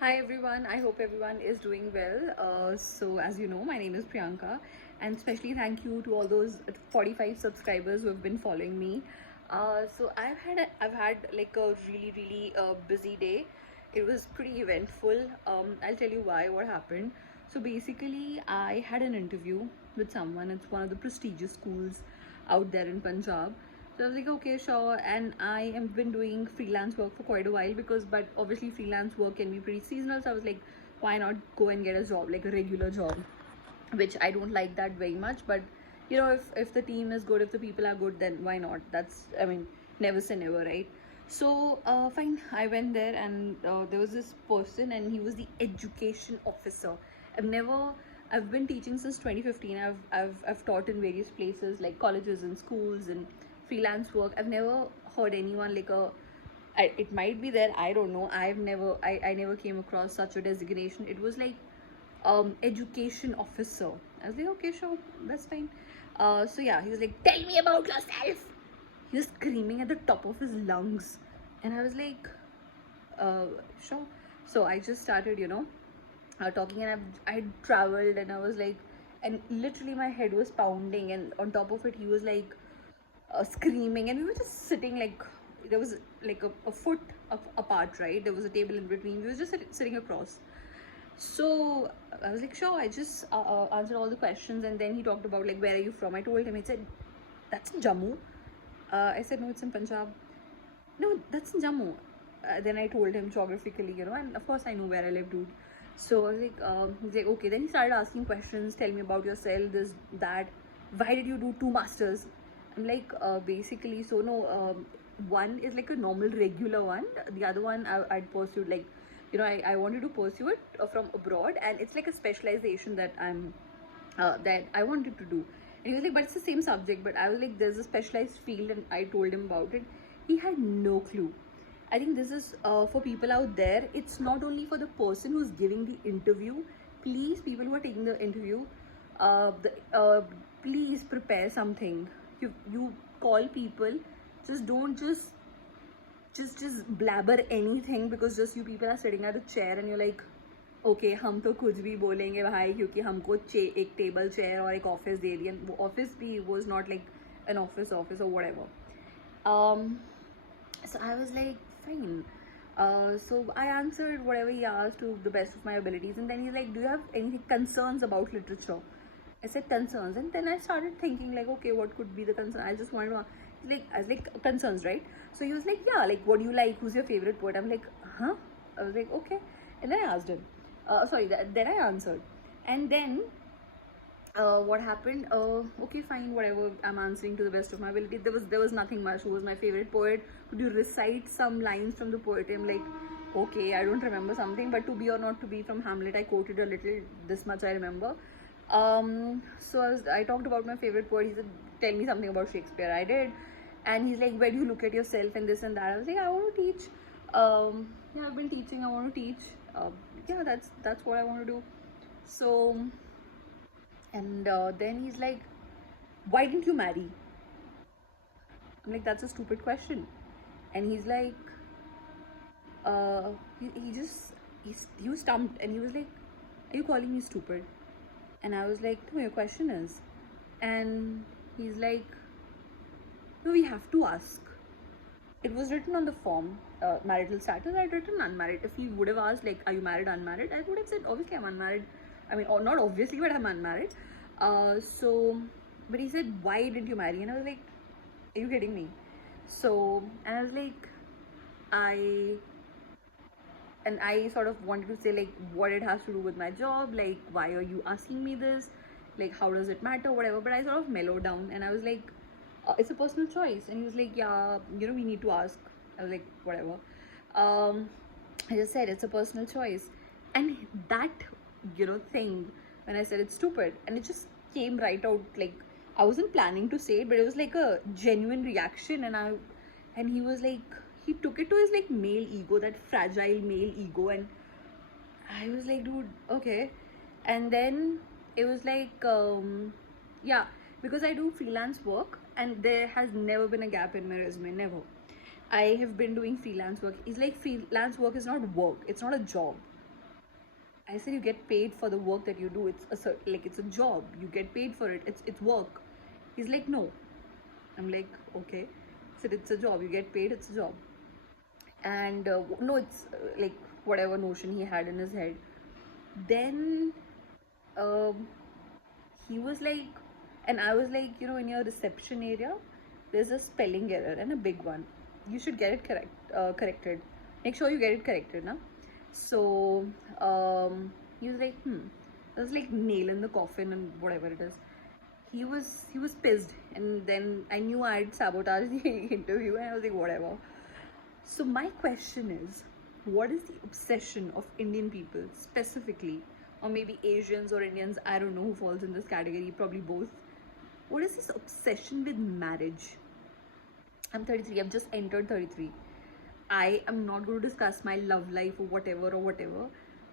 Hi everyone, I hope everyone is doing well. So as you know, my name is Priyanka, and especially thank you to all those 45 subscribers who have been following me. So I've had like a really busy day. It was pretty eventful. I'll tell you why, what happened. So basically, I had an interview with someone. It's one of the prestigious schools out there in Punjab. So I was like, okay, sure. And I have been doing freelance work for quite a while but obviously freelance work can be pretty seasonal. So I was like, why not go and get a job, like a regular job, which I don't like that very much. But if the team is good, if the people are good, then why not? I mean, never say never, right? So fine, I went there and there was this person and he was the education officer. I've never I've been teaching since 2015. I've taught in various places like colleges and schools and freelance work. I've never heard anyone like it might be there, I don't know. I never came across such a designation. It was like education officer. I was like, okay, sure, that's fine. So yeah, he was like, tell me about yourself. He was screaming at the top of his lungs, and I was like, sure. So I just started, talking, and I traveled, and I was like, and literally my head was pounding, and on top of it, he was like screaming, and we were just sitting like there was like a foot apart, right? There was a table in between. We were just sitting across. So I was like, sure. I just answered all the questions, and then he talked about like, where are you from? I told him. He said, that's in Jammu. I said, no, it's in Punjab. No, that's in Jammu. Then I told him geographically, and of course I know where I live, dude. So I was like, he's like, okay. Then he started asking questions. Tell me about yourself. This, that. Why did you do two masters? I'm like, basically, so no. One is like a normal, regular one. The other one I'd pursued like, I wanted to pursue it from abroad, and it's like a specialization that I wanted to do. And he was like, but it's the same subject. But I was like, there's a specialized field, and I told him about it. He had no clue. I think this is for people out there. It's not only for the person who's giving the interview. Please, people who are taking the interview, please prepare something. You call people. Just don't just blabber anything, because just you people are sitting at a chair and you're like, okay हम तो कुछ भी बोलेंगे भाई, क्योंकि हमको एक table chair और एक ऑफिस दे दिया. वो ऑफिस भी was not like an office और whatever. So I was like, fine. So I answered whatever he asked to the best of my abilities, and then he's like, do you have any concerns about literature? I said concerns, and then I started thinking like, okay, what could be the concern? I just wanted to I was like, concerns, right? So he was like, yeah, like, what do you like? Who's your favorite poet? I'm like, huh? I was like, okay. And then I asked him. Then I answered, and then what happened? Okay, fine, whatever. I'm answering to the best of my ability. There was nothing much. Who was my favorite poet? Could you recite some lines from the poetry? I'm like, okay, I don't remember something, but to be or not to be from Hamlet, I quoted a little. This much I remember. So I talked about my favorite poet. He said, tell me something about Shakespeare. I did, and he's like, where do you look at yourself and this and that? I was like, I want to teach. Yeah, I've been teaching. I want to teach. Yeah, that's what I want to do. So, and then he's like, why didn't you marry? I'm like, that's a stupid question. And he's like, he just he was stumped, and he was like, are you calling me stupid? And I was like, no, your question is. And he's like, no, we have to ask. It was written on the form, marital status. I'd written unmarried. If he would have asked, like, are you married, unmarried, I would have said, obviously I'm unmarried. I mean, or not obviously, but I'm unmarried. But he said, why didn't you marry? And I was like, are you kidding me? So, and I was like, I and I sort of wanted to say like what it has to do with my job, like why are you asking me this, like how does it matter, whatever. But I sort of mellowed down, and I was like, it's a personal choice. And he was like, yeah, we need to ask. I was like, whatever. I just said it's a personal choice, and that thing, when I said it's stupid, and it just came right out. Like, I wasn't planning to say it, but it was like a genuine reaction. And he was like, he took it to his like male ego, that fragile male ego. And I was like, dude, okay. And then it was like, yeah, because I do freelance work, and there has never been a gap in my resume, never. I have been doing freelance work. It's like freelance work is not work, it's not a job. I said, you get paid for the work that you do. It's a job. You get paid for it. It's work. He's like, no. I'm like, okay. I said, it's a job. You get paid. It's a job. And no, it's like whatever notion he had in his head. Then um, he was like, and I was like, in your reception area, there's a spelling error and a big one. You should get it corrected. Make sure you get it corrected, na. So he was like, It was like nail in the coffin and whatever it is. He was pissed, and then I knew I had sabotaged the interview, and I was like, whatever. So my question is, what is the obsession of Indian people specifically, or maybe Asians or Indians? I don't know who falls in this category. Probably both. What is this obsession with marriage? I'm 33. I've just entered 33. I am not going to discuss my love life or whatever.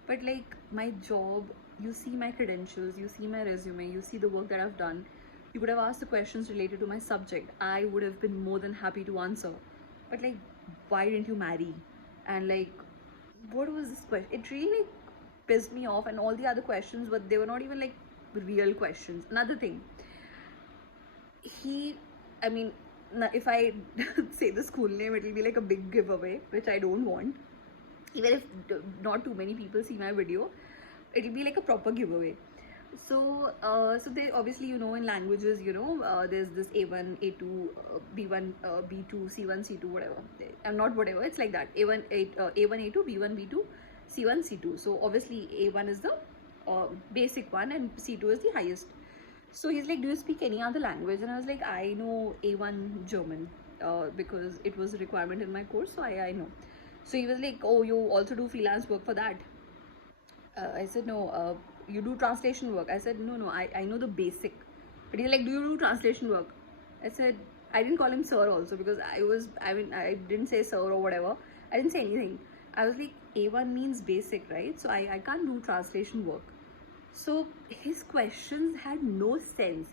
But like my job, you see my credentials, you see my resume, you see the work that I've done. You could have asked the questions related to my subject. I would have been more than happy to answer. But like, why didn't you marry? And like, what was this question? It really like pissed me off. And all the other questions, but they were not even like real questions. Another thing, I mean, if I say the school name, it'll be like a big giveaway, which I don't want. Even if not too many people see my video, it'll be like a proper giveaway. So so they obviously, in languages, there's this A1, A2, B1, B2, C1, C2, whatever. And not whatever, it's like that. A1, A1, A2, B1, B2, C1, C2. So obviously A1 is the basic one, and C2 is the highest. So he's like, do you speak any other language? And I was like, I know A1 German, because it was a requirement in my course, so I know. So he was like, oh, you also do freelance work for that? I said, no. You do translation work? I said, no, I know the basic. But he's like, do you do translation work? I said, I didn't call him sir also, because I didn't say sir or whatever. I didn't say anything. I was like, A1 means basic, right? So I can't do translation work. So his questions had no sense.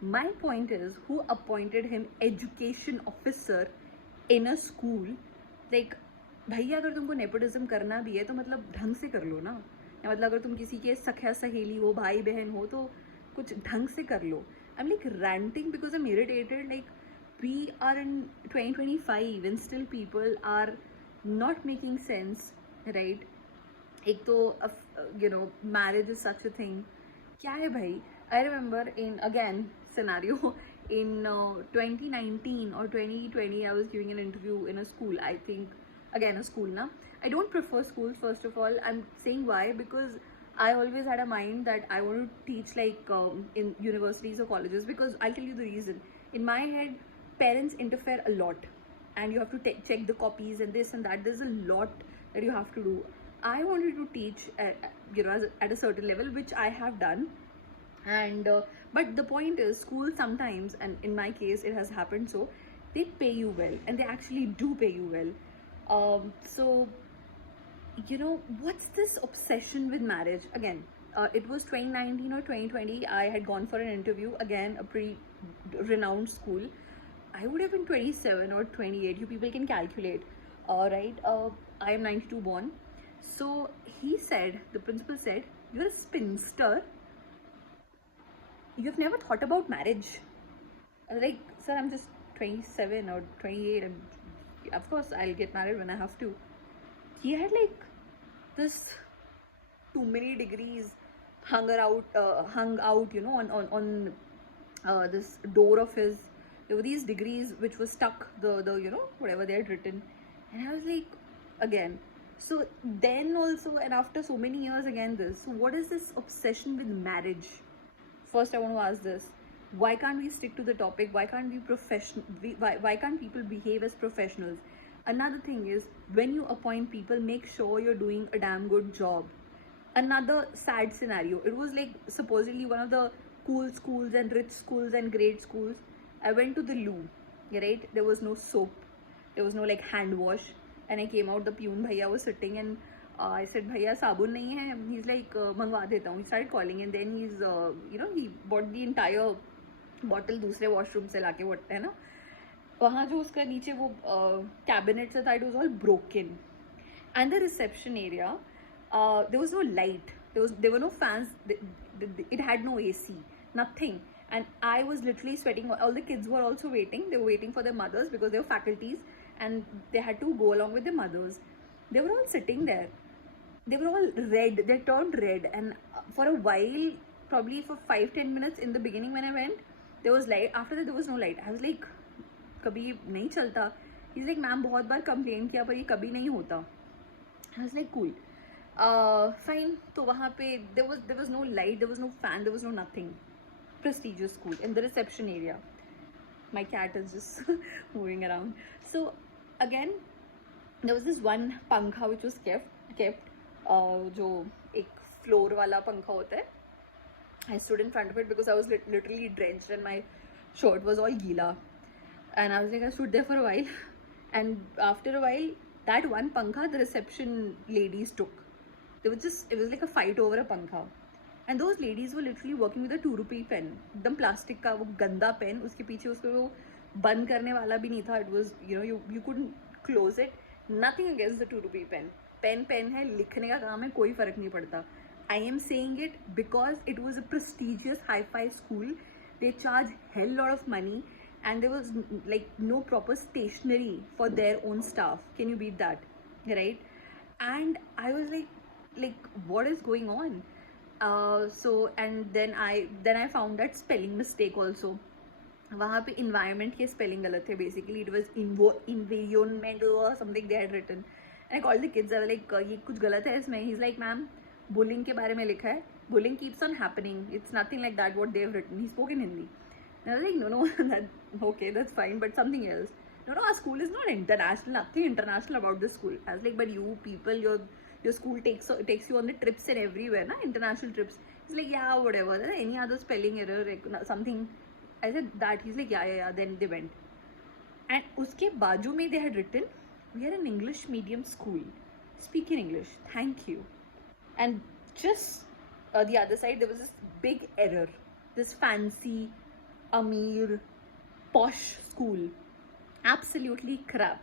My point is, who appointed him education officer in a school? Like, भैया अगर तुमको nepotism करना भी है तो मतलब ढंग से कर लो ना, या मतलब अगर तुम किसी के सखा सहेली हो, भाई बहन हो, तो कुछ ढंग से कर लो. I'm like ranting because I'm irritated. Like, we are in 2025 and still people are not making sense, right? एक तो marriage is such a thing. क्या है भाई? I remember in again scenario in 2019 or 2020, I was giving an interview in a school. I think again a school na. I don't prefer schools, first of all. I'm saying why, because I always had a mind that I want to teach like in universities or colleges, because I'll tell you the reason. In my head, parents interfere a lot, and you have to check the copies and this and that. There's a lot that you have to do. I wanted to teach at a certain level, which I have done. And but the point is, school sometimes, and in my case it has happened, so they pay you well, and they actually do pay you well. So what's this obsession with marriage again? It was 2019 or 2020. I had gone for an interview, again a pretty renowned school. I would have been 27 or 28. You people can calculate. Right, I am 92 born. So the principal said, you're a spinster, you've never thought about marriage. I was like, sir, I'm just 27 or 28, and of course I'll get married when I have to. He had like this too many degrees hung out on this door of his. There were these degrees which were stuck, the whatever they had written. And I was like, again. So then also, and after so many years, again this. So what is this obsession with marriage? First, I want to ask this. Why can't we stick to the topic? Why can't we why can't people behave as professionals? Another thing is, when you appoint people, make sure you're doing a damn good job. Another sad scenario. It was like supposedly one of the cool schools and rich schools and great schools. I went to the loo, right? There was no soap. There was no like hand wash. And I came out, the peon bhaiya was sitting, and I said, bhaiya, sabun nahi hai? He's like, mangwa deta hu. He started calling, and then he's, he bought the entire bottle दूसरे washroom से लाके, what है ना, वहाँ जो उसका नीचे वो cabinet से था, it was all broken. And the reception area, there was no light. There were no fans. It had no AC, nothing. And I was literally sweating. All the kids were also waiting. They were waiting for their mothers because they were faculties, and they had to go along with their mothers. They were all sitting there. They were all red. They turned red, and for a while, probably for 5-10 minutes in the beginning when I went, there was light. After that, there was no light. I was like, कभी नहीं चलता. He's like, ma'am बहुत बार complain किया पर ये कभी नहीं होता. I was like, cool. Fine. तो वहाँ पे there was no light, there was no fan, there was no nothing. Prestigious school in the reception area. My cat is just moving around. So again, there was this one पंखा which was kept जो एक floor वाला पंखा होता है. I stood in front of it because I was literally drenched and my shirt was all gila. And I was like, I stood there for a while. And after a while, that one pankha, the reception ladies took. It was like a fight over a pankha. And those ladies were literally working with a 2 rupee pen. एकदम plastic का वो गंदा pen. उसके पीछे उसको वो बंद करने वाला भी नहीं था. It was, you couldn't close it. Nothing against the 2 rupee pen. Pen है, लिखने का काम है, कोई फर्क नहीं पड़ता. I am saying it because it was a prestigious hi-fi school. They charge hell lot of money. And there was like no proper stationery for their own staff. Can you beat that? Right? And I was like what is going on? So and then I found that spelling mistake also. वहाँ पे environment के spelling गलत थे. Basically it was environmental or something they had written. And I called the kids. I was like, ये कुछ गलत है इसमें. He's like, ma'am, bullying के बारे में लिखा है. Bullying keeps on happening. It's nothing like that what they've written. He spoke in Hindi. And I was like, no, okay, that's fine, but something else. No, our school is not international, nothing international about this school. I was like, but you people, your school takes you on the trips and everywhere, na, international trips. He's like, yeah, whatever. Then any other spelling error, something. I said that. He's like, yeah. Then they went. And uske baaju mein they had written, we are an English medium school. Speak in English. Thank you. And just the other side, there was this big error. This fancy Amir, posh school. Absolutely crap.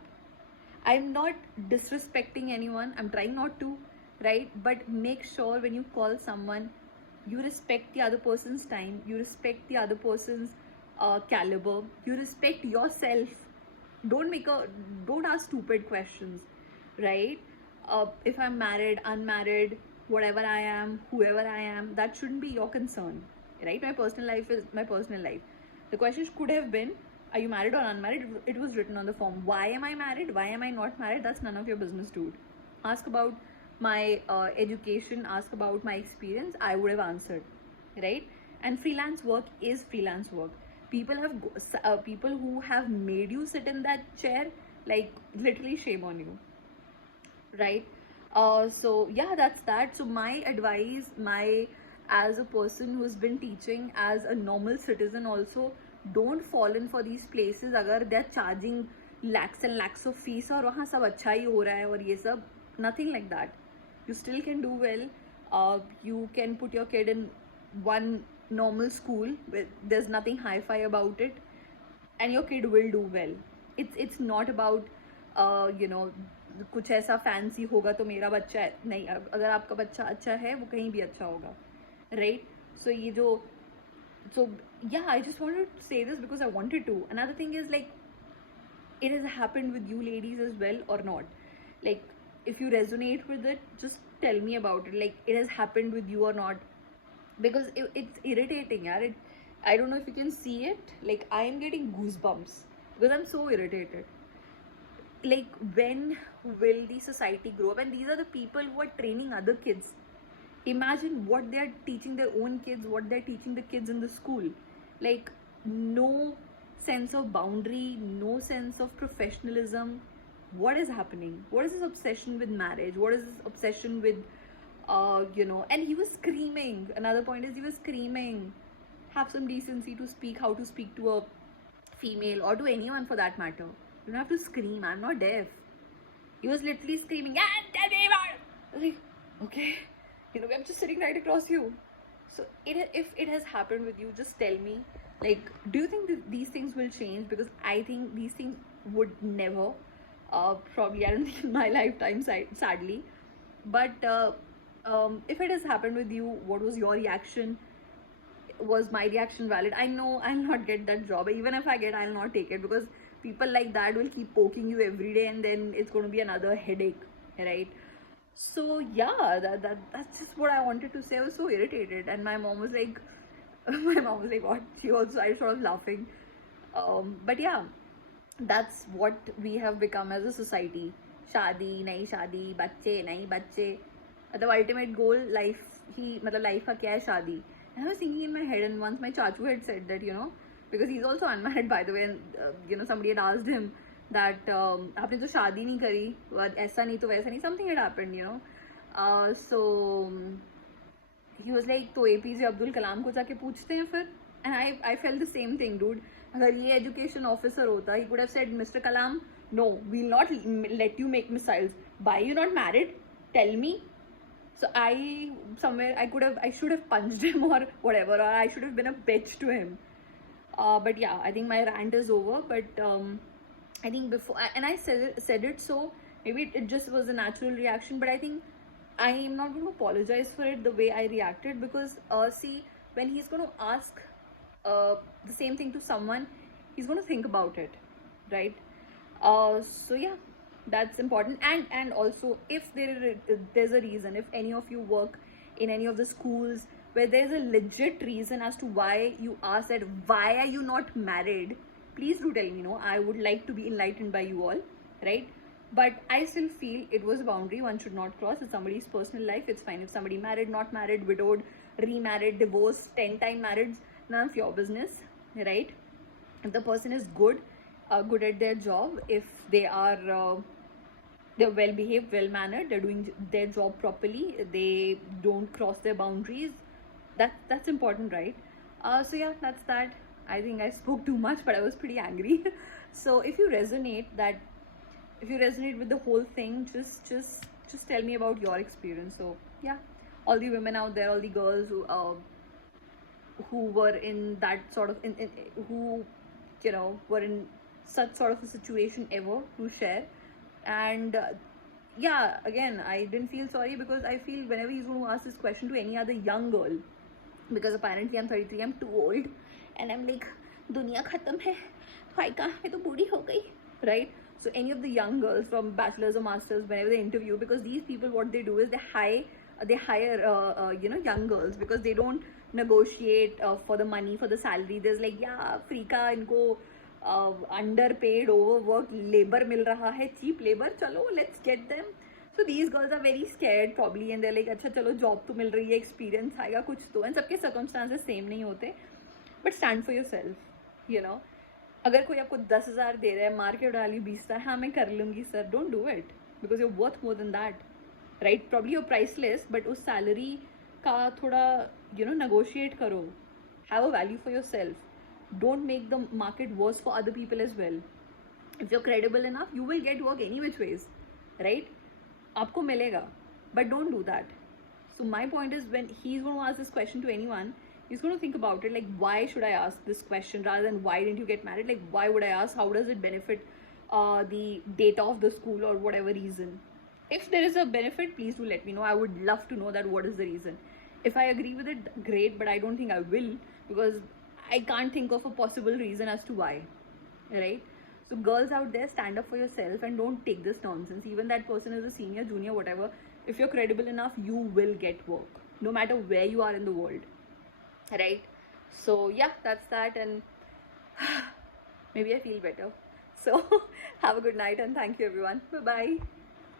I'm not disrespecting anyone. I'm trying not to, right? But make sure when you call someone, you respect the other person's time. You respect the other person's caliber. You respect yourself. Don't ask stupid questions, right? If I'm married, unmarried, whatever I am, whoever I am, that shouldn't be your concern, right? My personal life is my personal life. The question could have been, are you married or unmarried? It was written on the form. Why am I married? Why am I not married? That's none of your business, dude. Ask about my education. Ask about my experience. I would have answered, right? And freelance work is freelance work. People who have made you sit in that chair, like literally shame on you, right? So yeah, that's that. So my advice, as a person who's been teaching, as a normal citizen also, don't fall in for these places अगर they're charging lakhs and lakhs of fees और वहाँ सब अच्छा ही हो रहा है और ये सब. Nothing like that. You still can do well. You can put your kid in one normal school where there's nothing hi-fi about it, and your kid will do well. It's not about कुछ ऐसा fancy होगा तो मेरा बच्चा है. नहीं, अगर आपका बच्चा अच्छा है वो कहीं भी अच्छा होगा, right? So yeah, I just wanted to say this because I wanted to. Another thing is, like, it has happened with you ladies as well or not. Like, if you resonate with it, just tell me about it. Like, it has happened with you or not, because it's irritating, yaar. I don't know if you can see it. Like, I am getting goosebumps because I'm so irritated. Like, when will the society grow up? And these are the people who are training other kids. Imagine what they are teaching their own kids, what they're teaching the kids in the school. Like, no sense of boundary, no sense of professionalism. What is happening? What is this obsession with marriage? What is this obsession with and he was screaming. Another point is, he was screaming, have some decency to speak, how to speak to a female or to anyone for that matter. You don't have to scream. I'm not deaf. He was literally screaming, and tell me about it. I was like, okay, I'm just sitting right across you. So if it has happened with you, just tell me. Like, do you think that these things will change? Because I think these things would never, probably, I don't think in my lifetime, sadly. But if it has happened with you, what was your reaction? Was my reaction valid? I know I'll not get that job. Even if I get, I'll not take it, because people like that will keep poking you every day, and then it's going to be another headache, right? So yeah, that's just what I wanted to say. I was so irritated, and my mom was like, my mom was like, what? She also, I was sort of laughing. But yeah, that's what we have become as a society. शादी नहीं शादी, बच्चे नहीं बच्चे. The ultimate goal, life ही मतलब life का क्या है? शादी. And I was thinking in my head, and once my chachu had said that, you know, because he's also unmarried by the way, and you know, somebody had asked him that आपने तो शादी नहीं करी, ऐसा नहीं तो वैसा नहीं, something had happened, you know. So he was like, तो APJ अब्दुल कलाम को जाके पूछते हैं फिर. And I felt the same thing, dude. अगर ये एजुकेशन ऑफिसर होता, he could have said, Mr. Kalam, no, we'll not let you make missiles. Why you not married? Tell me. So I should have punched him or whatever, or I should have been a bitch to him. But yeah, I think my rant is over. But I think before, and I said it, so maybe it just was a natural reaction. But I think I am not going to apologize for it the way I reacted, because see, when he's going to ask the same thing to someone, he's going to think about it, right? So yeah, that's important. And also, if there's a reason, if any of you work in any of the schools where there's a legit reason as to why you ask that, why are you not married, please do tell me. No, I would like to be enlightened by you all, right? But I still feel it was a boundary one should not cross. It's somebody's personal life. It's fine if somebody married, not married, widowed, remarried, divorced, 10-time marriage, none of your business, right? If the person is good at their job, if they are they're well behaved, well mannered, they're doing their job properly, they don't cross their boundaries, that's important, right? So yeah, that's that. I think I spoke too much, but I was pretty angry. So if you resonate with the whole thing, just tell me about your experience. So yeah, all the women out there, all the girls who were in that sort of who, you know, were in such sort of a situation ever, to share. And yeah, again, I didn't feel sorry, because I feel whenever he's going to ask this question to any other young girl, because apparently I'm 33, I'm too old, and I'm like, दुनिया खत्म है, भाई कहाँ मैं तो बूढ़ी हो गई, right? So any of the young girls from bachelors or masters, whenever they interview, because these people, what they do is they hire you know, young girls, because they don't negotiate for the money, for the salary. There's like, yeah, free का इनको underpaid, overworked labor मिल रहा है, cheap labor, चलो let's get them. So these girls are very scared probably, and they're like, अच्छा चलो job तो मिल रही है, experience आएगा कुछ तो. And सबके circumstances same नहीं होते. But stand for yourself, you know. अगर कोई आपको 10,000 दे रहा है, मार्केट वैल्यू 20 है, हाँ मैं कर लूँगी sir, don't do it, because you're worth more than that, right? Probably you're priceless, but उस salary का थोड़ा, you know, negotiate करो. Have a value for yourself. Don't make the market worse for other people as well. If you're credible enough, you will get work any which ways, right? आपको मिलेगा, but don't do that. So my point is, when he's going to ask this question to anyone, he's going to think about it, like, why should I ask this question, rather than why didn't you get married? Like, why would I ask? How does it benefit the data of the school, or whatever reason? If there is a benefit, please do let me know. I would love to know that what is the reason. If I agree with it, great, but I don't think I will, because I can't think of a possible reason as to why, right? So girls out there, stand up for yourself and don't take this nonsense. Even that person is a senior, junior, whatever. If you're credible enough, you will get work, no matter where you are in the world, right? So yeah, that's that, and maybe I feel better. So have a good night, and thank you everyone. Bye bye.